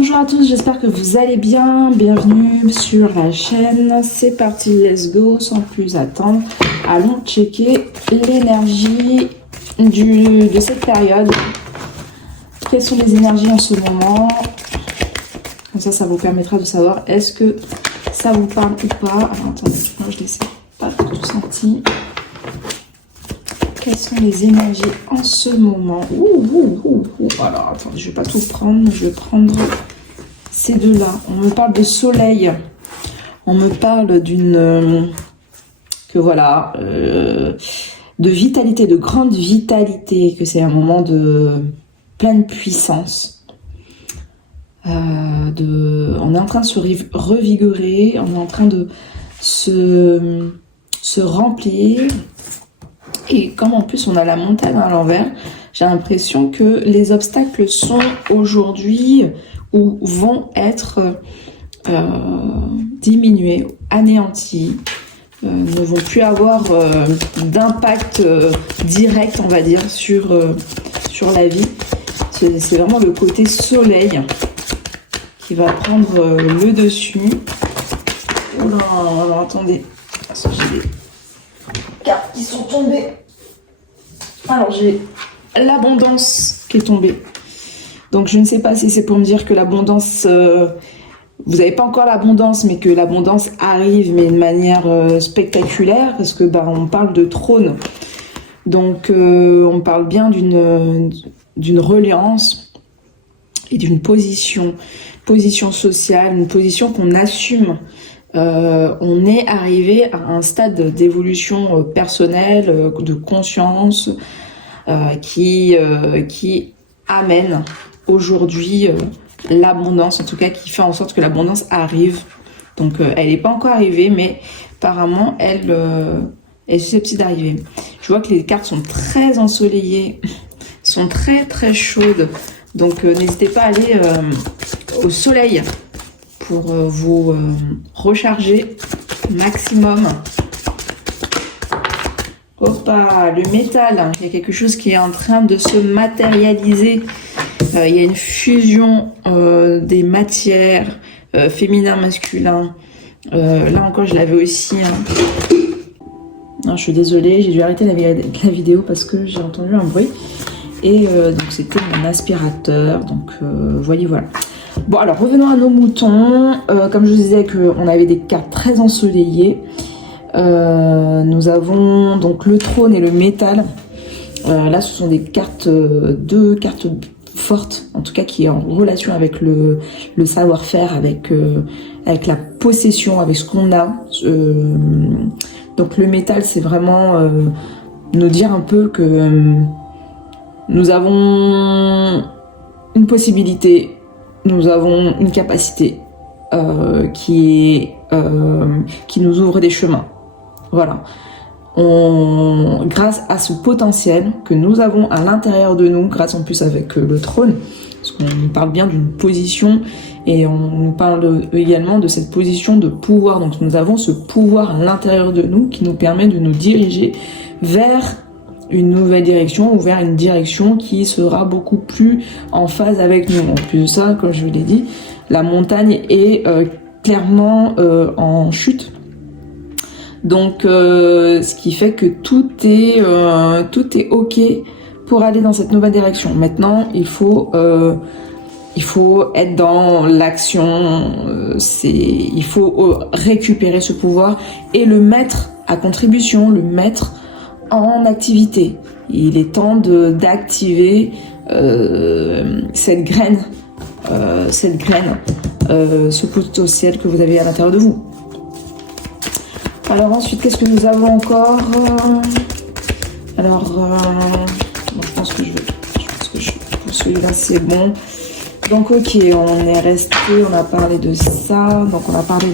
Bonjour à tous, j'espère que vous allez bien. Bienvenue sur la chaîne. C'est parti, let's go. Sans plus attendre, allons checker l'énergie de cette période. Quelles sont les énergies en ce moment? Comme ça vous permettra de savoir est-ce que ça vous parle ou pas. Alors attendez, moi je ne sais pas tout senti. Quelles sont les énergies en ce moment? Alors attendez, je ne vais pas tout prendre, je vais prendre ces deux-là. On me parle de soleil. On me parle d'une... de vitalité, de grande vitalité, que c'est un moment de pleine puissance. On est en train de se revigorer, on est en train de se remplir. Et comme en plus on a la montagne à l'envers, j'ai l'impression que les obstacles sont aujourd'hui ou vont être diminués, anéantis, ne vont plus avoir d'impact direct, on va dire, sur la vie. C'est vraiment le côté soleil qui va prendre le dessus. Oh là, alors attendez, j'ai des cartes qui sont tombées. Alors j'ai l'abondance qui est tombée. Donc je ne sais pas si c'est pour me dire que l'abondance, vous n'avez pas encore l'abondance, mais que l'abondance arrive, mais de manière spectaculaire, parce que on parle de trône. Donc on parle bien d'une reliance et d'une position sociale, une position qu'on assume. On est arrivé à un stade d'évolution personnelle, de conscience, qui amène aujourd'hui l'abondance, en tout cas qui fait en sorte que l'abondance arrive. Donc elle n'est pas encore arrivée, mais apparemment elle est susceptible d'arriver. Je vois que les cartes sont très ensoleillées, sont très très chaudes, donc n'hésitez pas à aller au soleil pour vous recharger maximum. Hoppa, le métal, il y a quelque chose qui est en train de se matérialiser. Il y a une fusion des matières féminin, masculin. Là encore, je l'avais aussi. Non, je suis désolée, j'ai dû arrêter la vidéo parce que j'ai entendu un bruit. Et donc c'était mon aspirateur. Donc voyez, voilà. Bon, alors revenons à nos moutons. Comme je vous disais qu'on avait des cartes très ensoleillées. Nous avons donc le trône et le métal. Là, ce sont des cartes, deux cartes fortes, en tout cas qui est en relation avec le savoir-faire, avec la possession, avec ce qu'on a. Donc le métal, c'est vraiment nous dire un peu que nous avons une possibilité, nous avons une capacité qui nous ouvre des chemins. Voilà. Grâce à ce potentiel que nous avons à l'intérieur de nous, grâce en plus avec le trône, parce qu'on parle bien d'une position et on parle également de cette position de pouvoir. Donc nous avons ce pouvoir à l'intérieur de nous qui nous permet de nous diriger vers une nouvelle direction ou vers une direction qui sera beaucoup plus en phase avec nous. En plus de ça, comme je vous l'ai dit, la montagne est clairement en chute. Donc ce qui fait que tout est ok pour aller dans cette nouvelle direction. Maintenant il faut être dans l'action, il faut récupérer ce pouvoir et le mettre à contribution, le mettre en activité. Il est temps d'activer cette graine, ce potentiel que vous avez à l'intérieur de vous. Alors ensuite, qu'est-ce que nous avons encore? Alors, je pense que pour celui-là, c'est bon. Donc, ok, on est resté, on a parlé de ça. Donc, on a parlé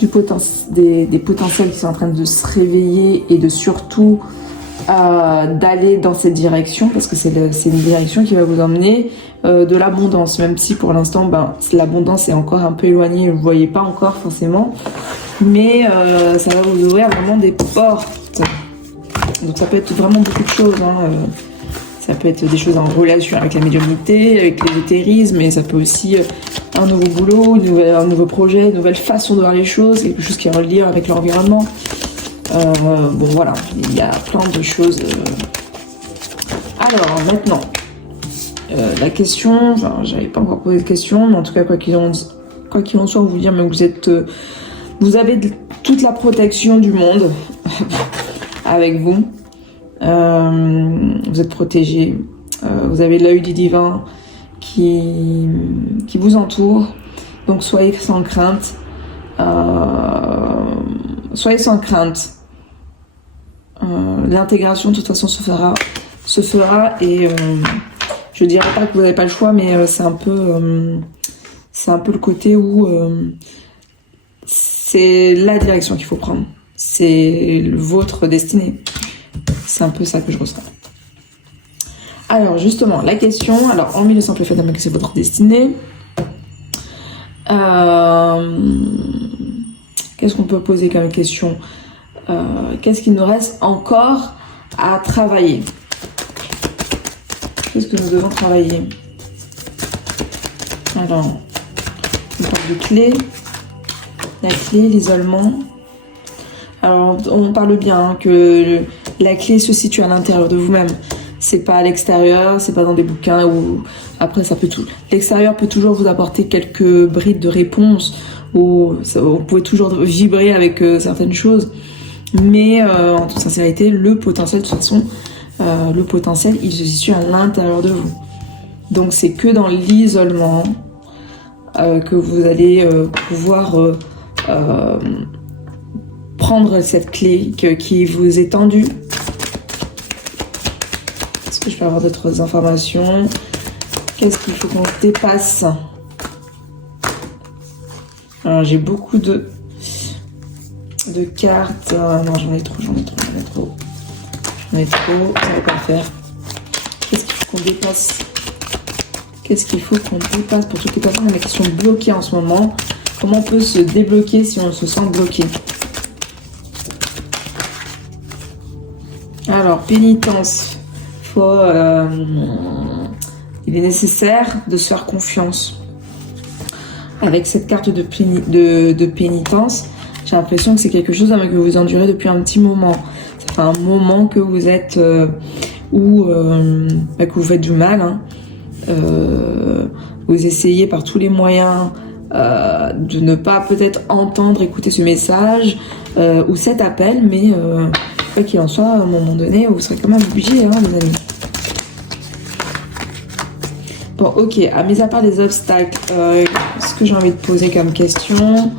des potentiels qui sont en train de se réveiller et de surtout d'aller dans cette direction, parce que c'est une direction qui va vous emmener de l'abondance, même si pour l'instant, l'abondance est encore un peu éloignée, vous ne voyez pas encore forcément. Mais ça va vous ouvrir vraiment des portes. Donc ça peut être vraiment beaucoup de choses. Ça peut être des choses en relation avec la médiumnité, avec l'ésotérisme, mais ça peut aussi un nouveau boulot, un nouveau projet, une nouvelle façon de voir les choses, quelque chose qui est en lien avec l'environnement. Bon voilà, il y a plein de choses. Alors maintenant, la question, enfin, j'avais pas encore posé de question, mais en tout cas quoi qu'il en soit, vous dire, mais vous avez toute la protection du monde avec vous. Vous êtes protégé, vous avez l'œil du divin qui vous entoure, donc soyez sans crainte. Soyez sans crainte. L'intégration de toute façon se fera et je dirais pas que vous n'avez pas le choix, mais c'est un peu le côté où c'est la direction qu'il faut prendre, c'est votre destinée. C'est un peu ça que je ressens. Alors justement, la question, alors en milieu simple et fait que c'est votre destinée. Qu'est-ce qu'on peut poser comme question? Qu'est-ce qu'il nous reste encore à travailler? Qu'est-ce que nous devons travailler? Alors, on parle de clé, la clé, l'isolement. Alors, on parle bien que la clé se situe à l'intérieur de vous-même. C'est pas à l'extérieur, c'est pas dans des bouquins ou après ça peut tout. L'extérieur peut toujours vous apporter quelques brides de réponse ou vous pouvez toujours vibrer avec certaines choses. Mais en toute sincérité, le potentiel de toute façon, il se situe à l'intérieur de vous. Donc c'est que dans l'isolement que vous allez pouvoir prendre cette clé qui vous est tendue. Est-ce que je peux avoir d'autres informations? Qu'est-ce qu'il faut qu'on dépasse? Alors j'ai beaucoup de cartes. Non, j'en ai trop. Ça va pas le faire. Qu'est-ce qu'il faut qu'on dépasse? Qu'est-ce qu'il faut qu'on dépasse pour toutes les personnes qui sont bloquées en ce moment? Comment on peut se débloquer si on se sent bloqué? Alors, pénitence. Il est nécessaire de se faire confiance. Avec cette carte de pénitence, j'ai l'impression que c'est quelque chose que vous endurez depuis un petit moment. Ça fait un moment que vous êtes que vous faites du mal. Hein. Vous essayez par tous les moyens de ne pas peut-être entendre, écouter ce message ou cet appel, mais quoi qu'il en soit, à un moment donné, vous serez quand même obligé, hein, les amis. Bon, ok, mis à part les obstacles, ce que j'ai envie de poser comme question,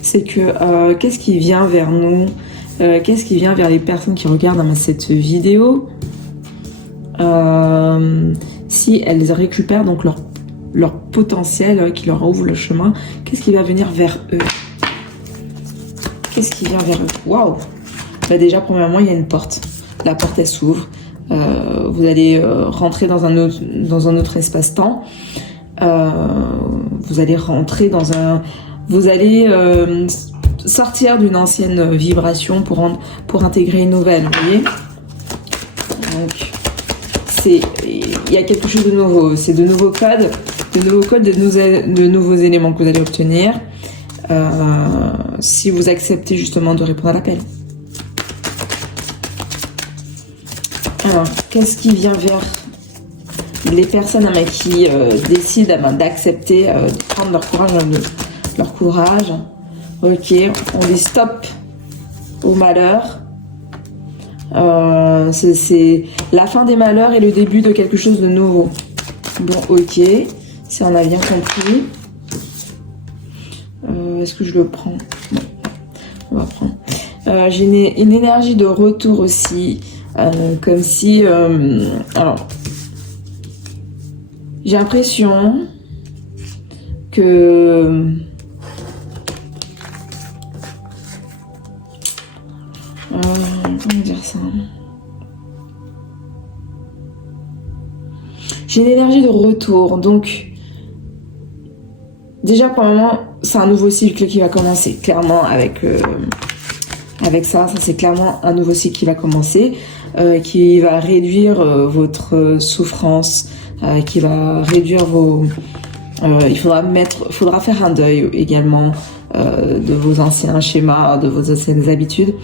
c'est que qu'est-ce qui vient vers nous? Qu'est-ce qui vient vers les personnes qui regardent cette vidéo si elles récupèrent donc leur potentiel qui leur ouvre le chemin? Qu'est-ce qui va venir vers eux? Qu'est-ce qui vient vers eux? Waouh! Bah déjà, premièrement, il y a une porte. La porte, elle s'ouvre. Vous allez rentrer dans un autre espace-temps. Vous allez rentrer dans un... Vous allez sortir d'une ancienne vibration pour intégrer une nouvelle, vous voyez? Donc, il y a quelque chose de nouveau. C'est de nouveaux codes, de nouveaux éléments que vous allez obtenir si vous acceptez justement de répondre à l'appel. Alors, qu'est-ce qui vient vers les personnes qui décident d'accepter, de prendre leur courage? Ok, on dit stop au malheur. C'est la fin des malheurs et le début de quelque chose de nouveau. Bon, ok, si on a bien compris. Est-ce que je le prends? Bon, on va prendre. J'ai une énergie de retour aussi. Comme si... alors, j'ai l'impression que... comment dire ça? J'ai une énergie de retour, donc... Déjà, pour le moment, c'est un nouveau cycle qui va commencer, clairement, avec ça c'est clairement un nouveau cycle qui va commencer. qui va réduire votre souffrance, qui va réduire vos... il faudra faire un deuil également de vos anciens schémas, de vos anciennes habitudes.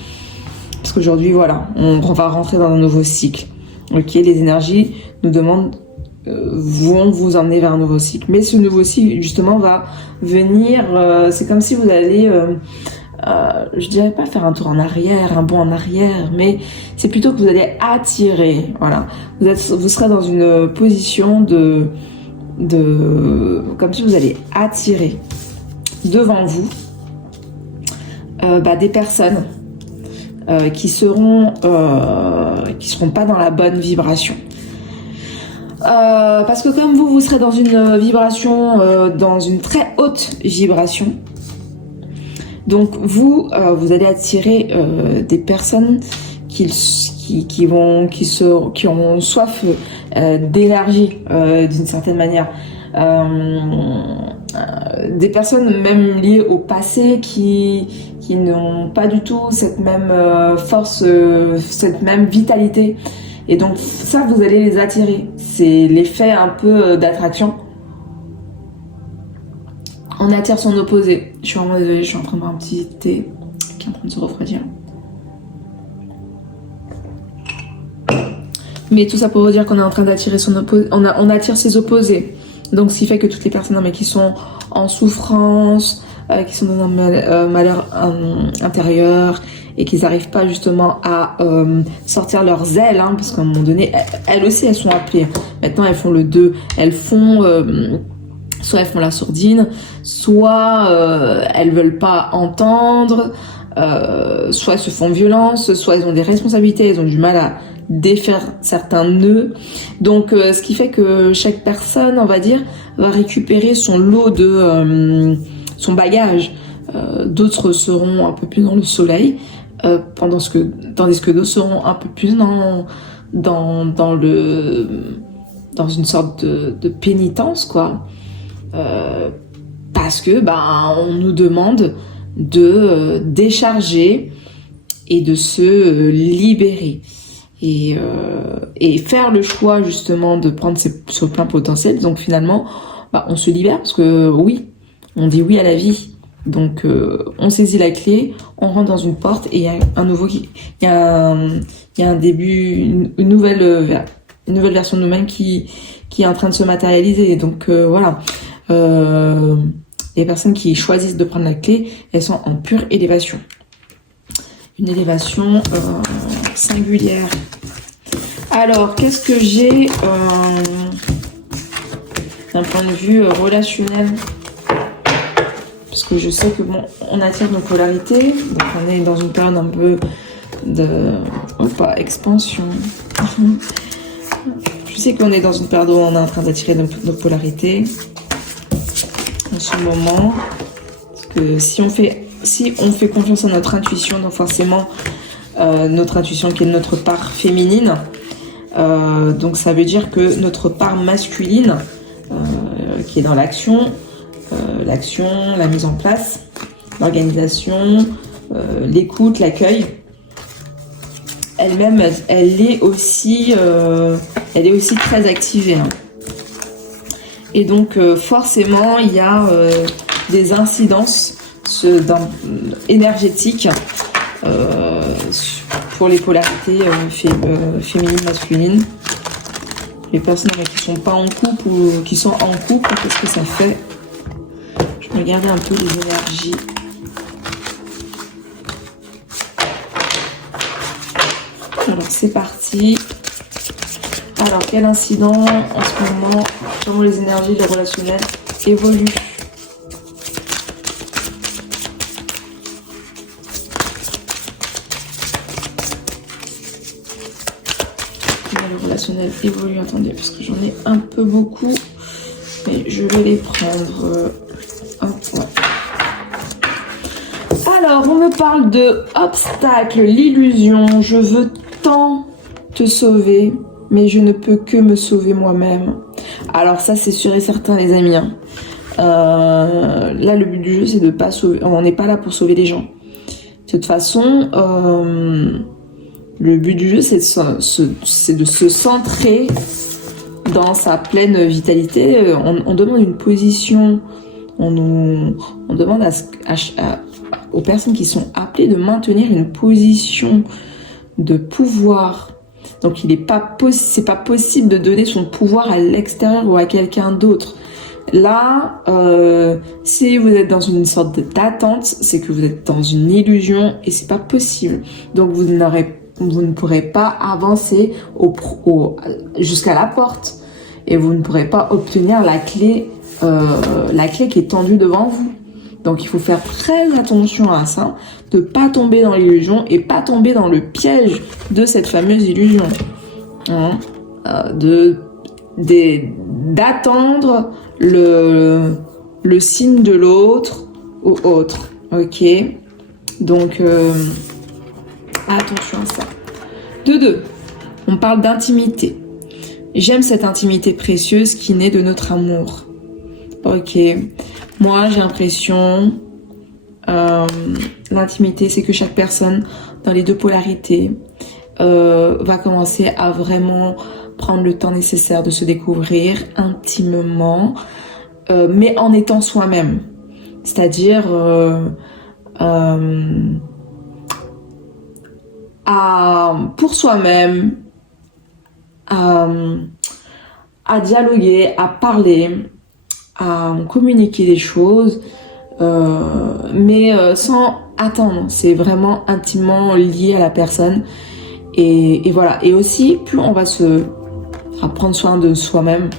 Parce qu'aujourd'hui, voilà, on va rentrer dans un nouveau cycle. Ok, les énergies nous demandent, vont vous emmener vers un nouveau cycle. Mais ce nouveau cycle, justement, va venir, c'est comme si vous allez, je dirais pas faire un tour en arrière, un bond en arrière, mais c'est plutôt que vous allez attirer, voilà. Vous serez dans une position comme si vous allez attirer devant vous des personnes qui seront pas dans la bonne vibration. Parce que comme vous serez dans une vibration, dans une très haute vibration, donc vous allez attirer des personnes qui ont soif d'énergie d'une certaine manière. Des personnes même liées au passé qui n'ont pas du tout cette même force, cette même vitalité. Et donc ça, vous allez les attirer. C'est l'effet un peu d'attraction. On attire son opposé. Je suis vraiment désolée, je suis en train de boire un petit thé qui est en train de se refroidir. Mais tout ça pour vous dire qu'on est en train d'attirer son opposé. On attire ses opposés. Donc ce qui fait que toutes les personnes qui sont en souffrance, qui sont dans un malheur intérieur et qui n'arrivent pas justement à sortir leurs ailes, parce qu'à un moment donné, elles aussi elles sont appelées. Maintenant elles font le 2, elles font soit elles font la sourdine, soit elles veulent pas entendre, soit elles se font violence, soit elles ont des responsabilités, elles ont du mal à défaire certains nœuds. Donc ce qui fait que chaque personne, on va dire, va récupérer son lot de son bagage. D'autres seront un peu plus dans le soleil, tandis que d'autres seront un peu plus dans une sorte de pénitence, quoi. Parce que on nous demande de décharger et de se libérer. Et faire le choix justement de prendre ce plein potentiel. Donc finalement, on se libère parce que oui, on dit oui à la vie. Donc on saisit la clé, on rentre dans une porte et il y a un début, une nouvelle version de nous-mêmes qui est en train de se matérialiser. Donc voilà. Les personnes qui choisissent de prendre la clé, elles sont en pure élévation. Une élévation singulière. Alors, qu'est-ce que j'ai d'un point de vue relationnel? Parce que je sais que on attire nos polarités, donc on est dans une période un peu de expansion. Je sais qu'on est dans une période où on est en train d'attirer nos polarités en ce moment. Parce que si on fait confiance à notre intuition, donc forcément notre intuition qui est notre part féminine, donc ça veut dire que notre part masculine qui est dans l'action, la mise en place, l'organisation, l'écoute, l'accueil, elle-même, elle est aussi très activée. Et donc forcément, il y a des incidences énergétiques pour les polarités féminines, masculines. Les personnes qui sont pas en couple ou qui sont en couple, qu'est-ce que ça fait? Je vais regarder un peu les énergies. Alors c'est parti. Alors quel incident en ce moment, comment les énergies, les relationnels évoluent? Le relationnel évolue, attendez, parce que j'en ai un peu beaucoup, mais je vais les prendre. Ouais. Alors, on me parle de obstacle, l'illusion. Je veux tant te sauver, mais je ne peux que me sauver moi-même. Alors ça, c'est sûr et certain, les amis. Là, le but du jeu, c'est de pas sauver. On n'est pas là pour sauver les gens. De toute façon, Le but du jeu, c'est de se centrer dans sa pleine vitalité. On demande une position, on demande aux personnes qui sont appelées de maintenir une position de pouvoir. Donc c'est pas possible de donner son pouvoir à l'extérieur ou à quelqu'un d'autre. Là, si vous êtes dans une sorte d'attente, c'est que vous êtes dans une illusion et c'est pas possible. Donc vous ne pourrez pas avancer jusqu'à la porte et vous ne pourrez pas obtenir la clé qui est tendue devant vous. Donc il faut faire très attention à ça, de pas tomber dans l'illusion et pas tomber dans le piège de cette fameuse illusion. Hein, d'attendre le signe de l'autre ou autre. Ok, donc attention à ça. De deux, on parle d'intimité. J'aime cette intimité précieuse qui naît de notre amour. Ok, moi j'ai l'impression l'intimité, c'est que chaque personne dans les deux polarités va commencer à vraiment prendre le temps nécessaire de se découvrir intimement, mais en étant soi-même. C'est-à-dire pour soi-même, à dialoguer, à parler, à communiquer des choses, mais sans attendre. C'est vraiment intimement lié à la personne. Et voilà. Et aussi, plus on va prendre soin de soi-même,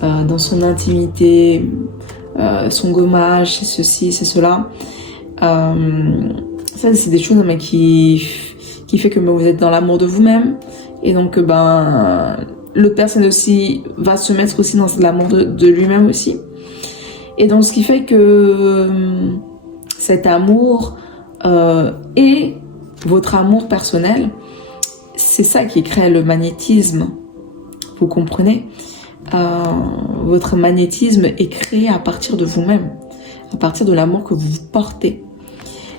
dans son intimité, son gommage, c'est ceci, c'est cela. Ça, c'est des choses qui fait que vous êtes dans l'amour de vous-même. Et donc, l'autre personne aussi va se mettre aussi dans l'amour de lui-même aussi. Et donc, ce qui fait que cet amour et votre amour personnel, c'est ça qui crée le magnétisme. Vous comprenez ? Votre magnétisme est créé à partir de vous-même, à partir de l'amour que vous portez.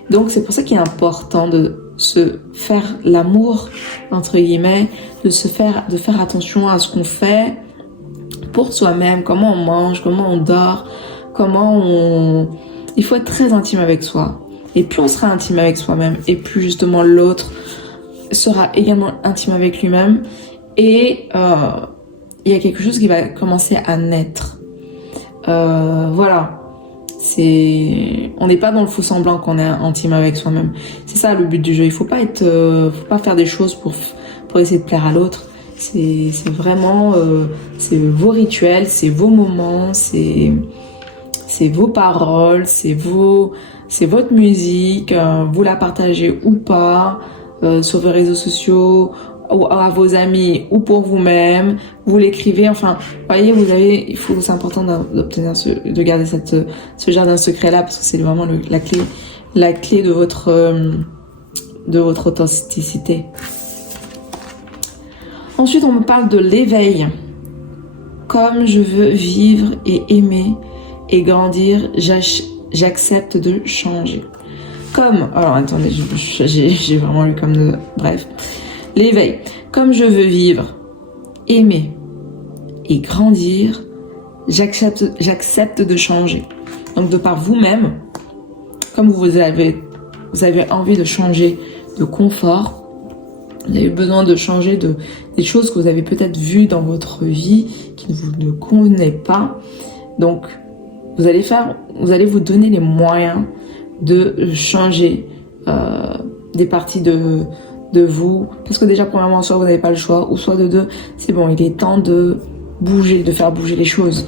Donc, c'est pour ça qu'il est important de se faire l'amour, entre guillemets, de faire attention à ce qu'on fait pour soi-même, comment on mange, comment on dort, il faut être très intime avec soi. Et plus on sera intime avec soi-même, et plus justement l'autre sera également intime avec lui-même. Et il y a quelque chose qui va commencer à naître. Voilà. On n'est pas dans le faux semblant qu'on est intime avec soi-même. C'est ça le but du jeu. Il faut pas faire des choses pour essayer de plaire à l'autre. C'est vraiment, c'est vos rituels, c'est vos moments, c'est vos paroles, c'est votre musique. Vous la partagez ou pas sur vos réseaux sociaux, ou à vos amis ou pour vous-même, vous l'écrivez, enfin, voyez, c'est important de garder ce jardin secret-là, parce que c'est vraiment la clé de votre authenticité. Ensuite, on me parle de l'éveil. Comme je veux vivre et aimer et grandir, j'accepte de changer. Alors attendez, j'ai vraiment lu comme bref. L'éveil. Comme je veux vivre, aimer et grandir, j'accepte de changer. Donc de par vous-même, comme vous avez envie de changer de confort, vous avez besoin de changer des choses que vous avez peut-être vues dans votre vie qui ne vous convenaient pas. Donc vous allez vous donner les moyens de changer des parties de vous, parce que déjà premièrement, soit vous n'avez pas le choix, ou soit de deux, c'est bon, il est temps de faire bouger les choses.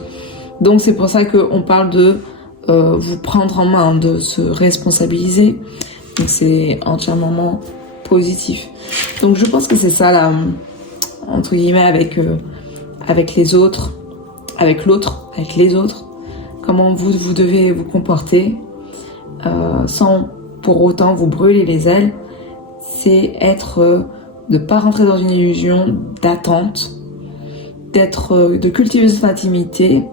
Donc c'est pour ça qu'on parle de vous prendre en main, de se responsabiliser. Donc c'est entièrement positif. Donc je pense que c'est ça là, entre guillemets, avec les autres, avec l'autre, avec les autres, comment vous devez vous comporter sans pour autant vous brûler les ailes. C'est de pas rentrer dans une illusion d'attente, de cultiver cette intimité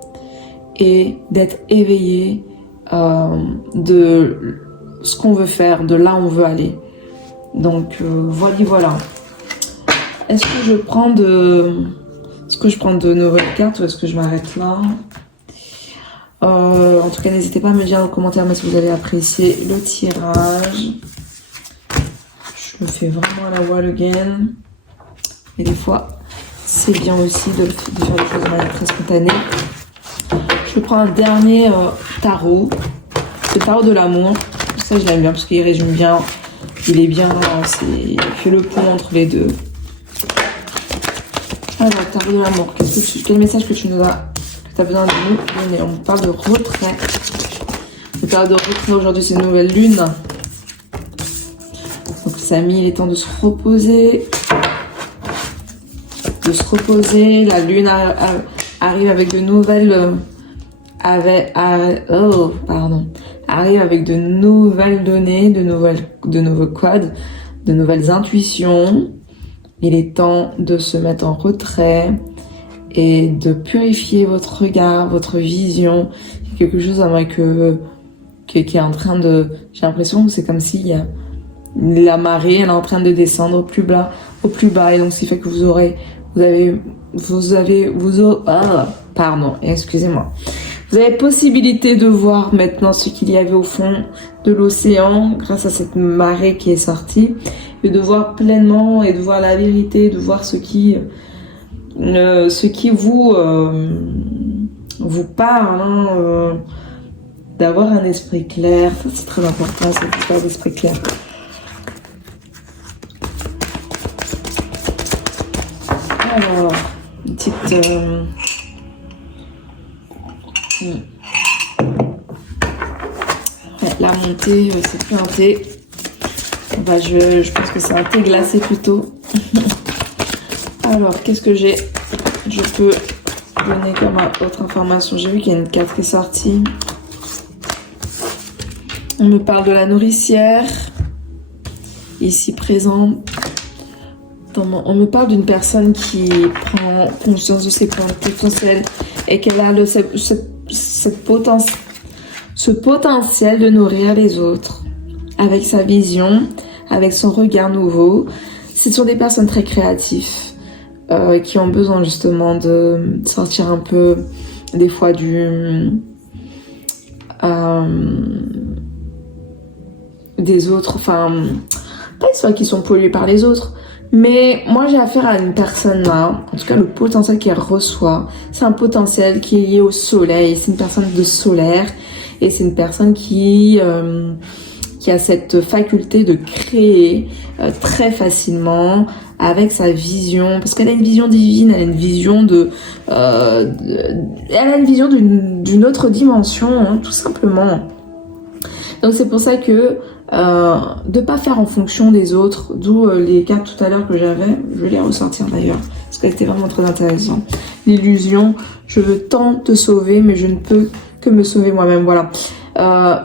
et d'être éveillé de ce qu'on veut faire, de là où on veut aller. Donc voilà. Est-ce que je prends de nouvelles cartes ou est-ce que je m'arrête là? En tout cas, n'hésitez pas à me dire en commentaire si vous avez apprécié le tirage. Je me fais vraiment à la voile again. Et des fois, c'est bien aussi de faire les choses de manière très spontanée. Je prends un dernier tarot. Le tarot de l'amour. Ça, je l'aime bien parce qu'il résume bien. Il est bien, il fait le pont entre les deux. Alors, tarot de l'amour. Quel message que tu nous as, que tu as besoin de nous donner? On parle de retrait. Le tarot de retrait aujourd'hui, c'est une nouvelle lune. Donc, Samy, il est temps de se reposer. La lune arrive avec de nouvelles. Arrive avec de nouvelles données, de nouveaux codes, de nouvelles intuitions. Il est temps de se mettre en retrait et de purifier votre regard, votre vision. C'est quelque chose qui est en train de... J'ai l'impression que c'est comme si la marée, elle est en train de descendre au plus bas. Et donc, ce qui fait que excusez-moi. Vous avez possibilité de voir maintenant ce qu'il y avait au fond de l'océan grâce à cette marée qui est sortie et de voir pleinement et de voir la vérité, de voir ce qui vous parle, d'avoir un esprit clair. Ça, c'est très important, c'est de faire l'esprit clair. Alors, une petite... la montée, c'est plus un thé. Je pense que c'est un thé glacé plutôt. Alors, qu'est-ce que j'ai? Je peux donner comme autre information. J'ai vu qu'il y a une carte qui est sortie. On me parle de la nourricière. Ici présente. On me parle d'une personne qui prend conscience de ses potentiels et qu'elle a ce potentiel de nourrir les autres avec sa vision, avec son regard nouveau. Ce sont des personnes très créatives qui ont besoin justement de sortir un peu des fois des autres, enfin pas soit qui sont pollués par les autres. Mais moi, j'ai affaire à une personne là, en tout cas le potentiel qu'elle reçoit, c'est un potentiel qui est lié au soleil, c'est une personne de solaire et c'est une personne qui a cette faculté de créer très facilement avec sa vision, parce qu'elle a une vision divine, elle a une vision d'une autre dimension, hein, tout simplement. Donc c'est pour ça que de pas faire en fonction des autres, d'où les cartes tout à l'heure que j'avais, je vais les ressortir d'ailleurs, parce qu'elles étaient vraiment très intéressantes. L'illusion, je veux tant te sauver, mais je ne peux que me sauver moi-même, voilà.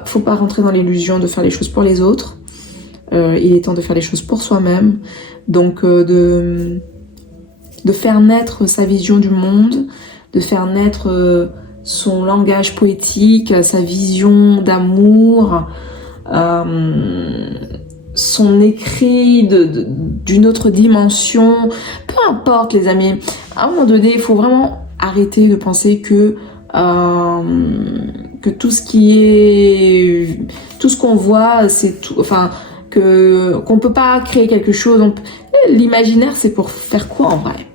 Faut pas rentrer dans l'illusion de faire les choses pour les autres. Il est temps de faire les choses pour soi-même, donc de faire naître sa vision du monde, de faire naître son langage poétique, sa vision d'amour, son écrit d'une autre dimension, peu importe les amis. À un moment donné, il faut vraiment arrêter de penser que tout ce qu'on voit, c'est tout, enfin qu'on peut pas créer quelque chose. L'imaginaire, c'est pour faire quoi en vrai?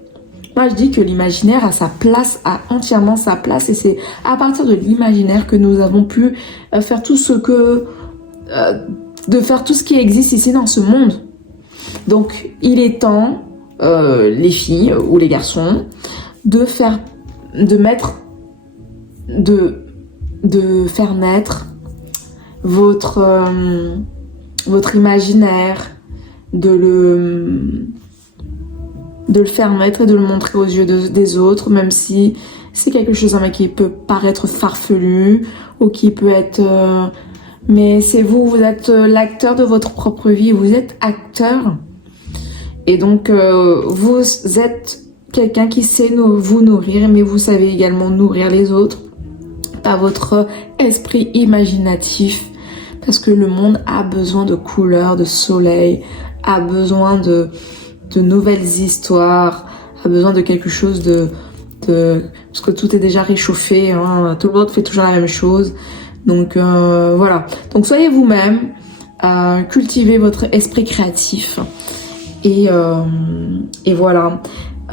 Moi, je dis que l'imaginaire a sa place, a entièrement sa place, et c'est à partir de l'imaginaire que nous avons pu faire tout ce qui existe ici dans ce monde. Donc, il est temps, les filles ou les garçons, de faire naître votre imaginaire, de le faire naître et de le montrer aux yeux des autres, même si c'est quelque chose qui peut paraître farfelu ou qui peut être... mais c'est vous êtes l'acteur de votre propre vie, vous êtes acteur. Et donc, vous êtes quelqu'un qui sait vous nourrir, mais vous savez également nourrir les autres par votre esprit imaginatif. Parce que le monde a besoin de couleurs, de soleil, a besoin de nouvelles histoires, a besoin de quelque chose parce que tout est déjà réchauffé, hein, tout le monde fait toujours la même chose. Donc voilà. Donc soyez vous-même, cultivez votre esprit créatif et voilà.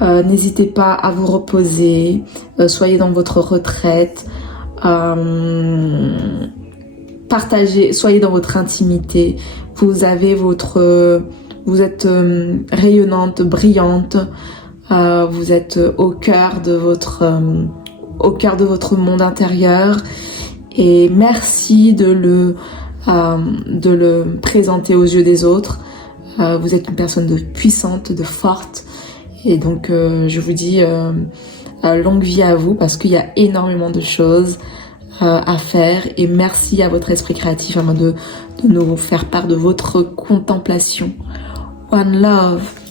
N'hésitez pas à vous reposer, soyez dans votre retraite, partagez, soyez dans votre intimité. Vous êtes rayonnante, brillante. Vous êtes au cœur de votre monde intérieur et merci de le présenter aux yeux des autres. Vous êtes une personne puissante, forte et donc je vous dis longue vie à vous parce qu'il y a énormément de choses à faire et merci à votre esprit créatif de nous faire part de votre contemplation. One love.